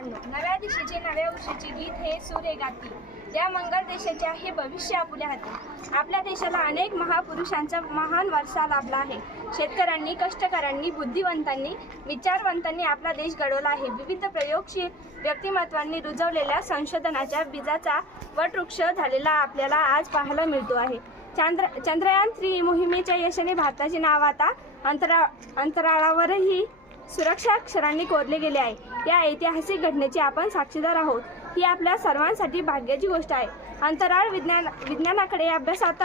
नव्या दिशेचे नव्या वर्षाचे गीत हे सूर्य गातील. या मंगल देशाचे आहे भविष्य आपल्या हाती. आपल्या देशाला अनेक महापुरुषांचा महान वारसा लाभला आहे. शेतकऱ्यांनी कष्टकऱ्यांनी बुद्धिवंतांनी विचारवंतांनी आपला देश घडवला आहे. विविध प्रयोगशील व्यक्तिमत्वांनी रुजवलेल्या संशोधनाच्या बीजाचा वटवृक्ष झालेला आपल्याला आज पाहायला मिळतो आहे. चांद्र चंद्रयान थ्री मोहिमेच्या यशाने भारताचे नाव आता अंतरा अंतराळावरही सुरक्षा अक्षरांनी कोरले गेले आहे. या ऐतिहासिक घटनेची आपण साक्षीदार आहोत. ही आपल्या सर्वांसाठी भाग्याची गोष्ट आहे. अंतराळ विज्ञान विज्ञानाकडे अभ्यासात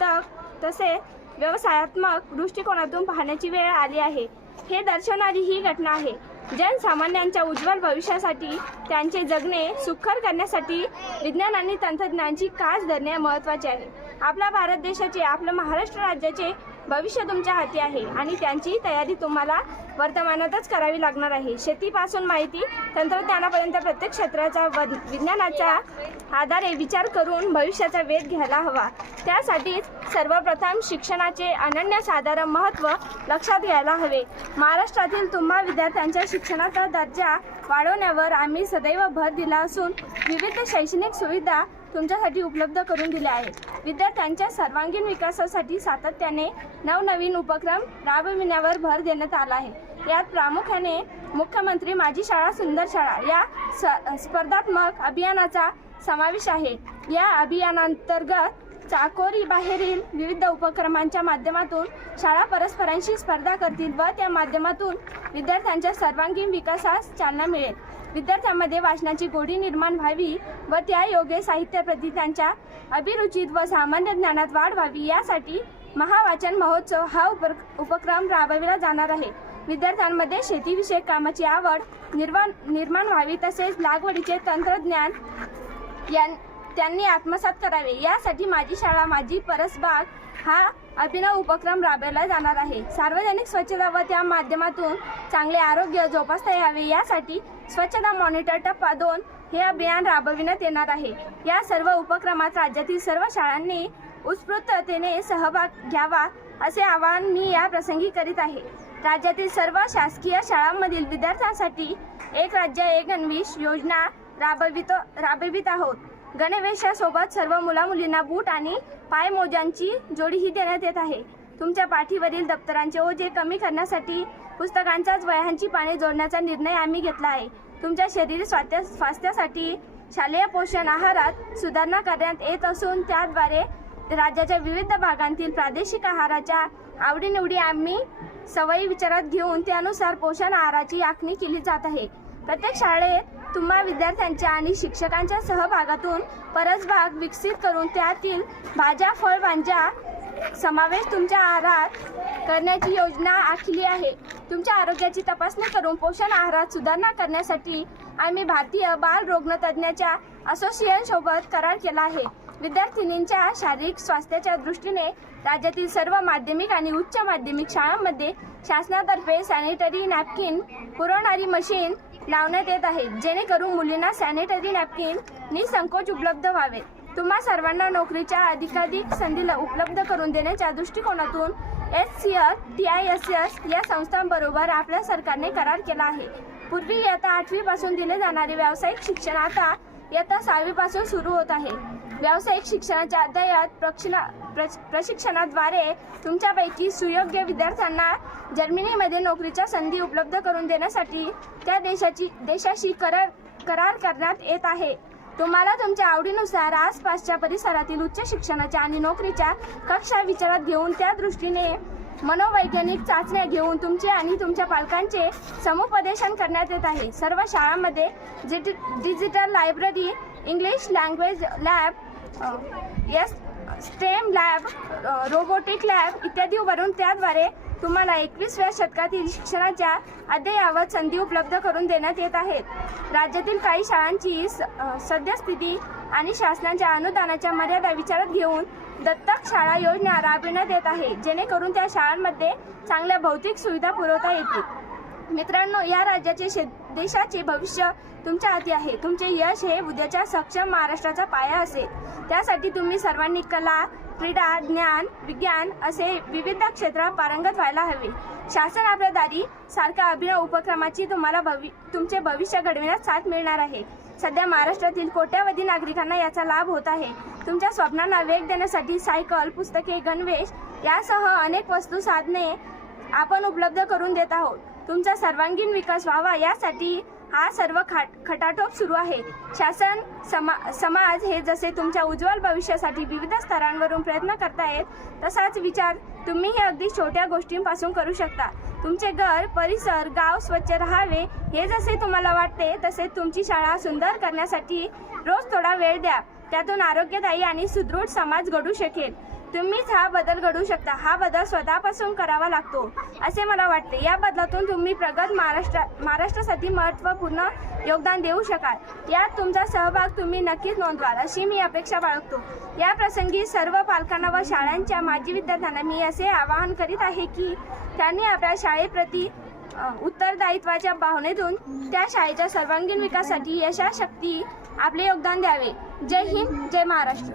तक तसे व्यवसायात्मक दृष्टिकोनातून पाहण्याची वेळ आली आहे. हे दर्शवणारी ही घटना आहे. जनसामान्यांच्या उज्ज्वल भविष्यासाठी त्यांचे जगणे सुखकर करण्यासाठी विज्ञान आणि तंत्रज्ञानाची कास धरणे महत्त्वाचे आहे. आपल्या भारत देशाचे आपल्या महाराष्ट्र राज्याचे भविष्य तुमच्या हाती आहे आणि त्यांची तयारी तुम्हाला वर्तमानातच करावी लागणार आहे. शेतीपासून माहिती तंत्रज्ञानापर्यंत प्रत्येक क्षेत्राचा व विज्ञानाच्या आधारे विचार करून भविष्याचा वेध घ्यायला हवा. त्यासाठीच सर्वप्रथम शिक्षणाचे अनन्यसाधारण महत्त्व लक्षात घ्यायला हवे. महाराष्ट्रातील तुम्हा विद्यार्थ्यांच्या शिक्षणाचा दर्जा वाढवण्यावर आम्ही सदैव भर दिला असून विविध शैक्षणिक सुविधा तुमच्यासाठी उपलब्ध करून दिल्या आहेत. विद्यार्थ्यांच्या सर्वांगीण विकासासाठी सातत्याने नवनवीन उपक्रम राबविण्यावर भर देण्यात आला आहे. यात प्रामुख्याने मुख्यमंत्री माझी शाळा सुंदर शाळा या स स्पर्धात्मक अभियानाचा समावेश आहे. या अभियानांतर्गत चाकोरी बाहेरील विविध उपक्रमांच्या माध्यमातून शाळा परस्परांशी स्पर्धा करतील व त्या माध्यमातून विद्यार्थ्यांच्या सर्वांगीण विकासास चालना मिळेल. विद्यार्थ्यांमध्ये वाचनाची गोडी निर्माण व्हावी व त्या योग्य साहित्याप्रती त्यांच्या अभिरुचीत व सामान्य ज्ञानात वाढ व्हावी यासाठी महावाचन महोत्सव हा उप उपक्रम राबविला जाणार आहे. विद्यार्थ्यांमध्ये शेतीविषयक कामाची आवड निर्माण निर्माण व्हावी तसेच लागवडीचे तंत्रज्ञान यां त्यांनी आत्मसात करावे. यासाठी माझी शाळा माझी परसबाग हा अभिनव उपक्रम राबवला जाणार आहे. सार्वजनिक स्वच्छता व त्या माध्यमातून चांगले आरोग्य जोपासता यावे. यासाठी स्वच्छता मॉनिटर टप्पा दोन हे अभियान राबविण्यात येणार आहे. या सर्व उपक्रमात राज्यातील सर्व शाळांनी उत्स्फूर्ततेने सहभाग घ्यावा असे आवाहन मी या प्रसंगी करीत आहे. राज्यातील सर्व शासकीय शाळांमधील विद्यार्थ्यांसाठी एक राज्य एक अन्विष योजना राबवित राबवित आहोत. गणवेशासोबत सर्व मुलामुलींना बूट आणि पायमोजांची जोडीही देण्यात येत आहे. तुमच्या पाठीवरील दप्तरांचे ओझे कमी करण्यासाठी पुस्तकांच्याच वह्यांची पाने जोडण्याचा निर्णय आम्ही घेतला आहे. तुमच्या शरीर स्वास्थ्य स्वास्थ्यासाठी शालेय पोषण आहारात सुधारणा करण्यात येत असून त्याद्वारे राज्याच्या विविध भागांतील प्रादेशिक आहाराच्या आवडीनिवडी आम्ही सवयी विचारात घेऊन त्यानुसार पोषण आहाराची आखणी केली जात आहे. प्रत्येक शाळेत तुम्हा विद्यार्थ्यांच्या आणि शिक्षकांच्या सहभागातून परसबाग विकसित करून त्यातील भाज्या फळभाज्या समावेश तुमच्या आहारात करण्याची योजना आखली आहे. तुमच्या आरोग्याची तपासणी करून पोषण आहारात सुधारणा करण्यासाठी आम्ही भारतीय बाल रुग्णतज्ञाच्या असोसिएशनसोबत करार केला आहे. विद्यार्थिनींच्या शारीरिक स्वास्थ्याच्या दृष्टीने राज्यातील सर्व माध्यमिक आणि उच्च माध्यमिक शाळांमध्ये शासनातर्फे सॅनिटरी नॅपकिन पुरवणारी मशीन लावण्यात येत आहे. जेणेकरून मुलींना सॅनिटरी नॅपकिन निसंकोच उपलब्ध व्हावे. तुम्हा सर्वांना नोकरीच्या अधिकाधिक संधी उपलब्ध करून देण्याच्या दृष्टिकोनातून S C S T I S S या संस्थांबरोबर आपल्या सरकारने करार केला आहे. पूर्वी इयत्ता आठवीपासून दिले जाणारे व्यावसायिक शिक्षण आता इयत्ता सहावीपासून सुरू होत आहे. व्यावसायिक शिक्षणाच्या अध्यायात प्रक्षिणा प्रश- प्रशिक्षणाद्वारे तुमच्यापैकी सुयोग्य विद्यार्थ्यांना जर्मनीमध्ये नोकरीच्या संधी उपलब्ध करून देण्यासाठी त्या देशाची देशाशी करार करार करण्यात येत आहे. तुम्हाला तुमच्या आवडीनुसार आसपासच्या परिसरातील उच्च शिक्षणाच्या आणि नोकरीच्या कक्षा विचारात घेऊन त्या दृष्टीने मनोवैज्ञानिक चाचण्या घेऊन तुमचे आणि तुमच्या पालकांचे समुपदेशन करण्यात येत आहे. सर्व शाळांमध्ये digital library English language lab S STEM lab robotic lab इत्यादी उभारून त्याद्वारे तुम्हाला एकवीसव्या शतकातील शिक्षणाच्या अद्ययावत संधी उपलब्ध करून देण्यात येत आहेत. राज्यातील काही शाळांची स सद्यस्थिती आणि शासनाच्या अनुदानाच्या मर्यादा विचारात घेऊन दत्तक शाळा योजना राबविण्यात येत आहे. जेणेकरून त्या शाळांमध्ये चांगल्या भौतिक सुविधा पुरवता येतील. मित्रांनो या राज्याचे शे देशाचे भविष्य तुमच्या हाती आहे. तुमचे यश हे उद्याच्या सक्षम महाराष्ट्राचा पाया असेल. त्यासाठी तुम्ही सर्वांनी कला क्रीडा ज्ञान विज्ञान असे विविध क्षेत्रात पारंगत व्हायला हवे. शासन आपल्या दारी सारख्या अभिनव उपक्रमाची तुम्हाला भवि तुमचे भविष्य घडविण्यात साथ मिळणार आहे. सध्या महाराष्ट्रातील कोट्यावधी नागरिकांना याचा लाभ होत आहे. तुमच्या स्वप्नांना वेग देण्यासाठी सायकल पुस्तके गणवेश यासह अनेक वस्तू साधने आपण उपलब्ध करून देत आहोत. तुमचा सर्वांगीण विकास व्हावा यासाठी हा सर्व खाट खटाटोप सुरू आहे. शासन समा समाज हे जसे तुमच्या उज्ज्वल भविष्यासाठी विविध स्तरांवरून प्रयत्न करतायत तसाच विचार तुम्हीही अगदी छोट्या गोष्टींपासून करू शकता. तुमचे घर परिसर गाव स्वच्छ राहावे हे जसे तुम्हाला वाटते तसे तुमची शाळा सुंदर करण्यासाठी रोज थोडा वेळ द्या. त्यातून आरोग्यदायी आणि सुदृढ समाज घडू शकेल. तुम्हीच हा बदल घडवू शकता. हा बदल स्वतःपासून करावा लागतो असे मला वाटते. या बदलातून तुम्ही प्रगत महाराष्ट्र महाराष्ट्रासाठी महत्त्वपूर्ण योगदान देऊ शकाल. यात तुमचा सहभाग तुम्ही नक्कीच नोंदवाल अशी मी अपेक्षा बाळगतो. या प्रसंगी सर्व पालकांना व शाळांच्या माजी विद्यार्थ्यांना मी असे आवाहन करीत आहे की त्यांनी आपल्या शाळेप्रती उत्तरदायित्वाच्या भावनेतून त्या शाळेच्या सर्वांगीण विकासासाठी यशाशक्ती आपले योगदान द्यावे. जय हिंद जय महाराष्ट्र.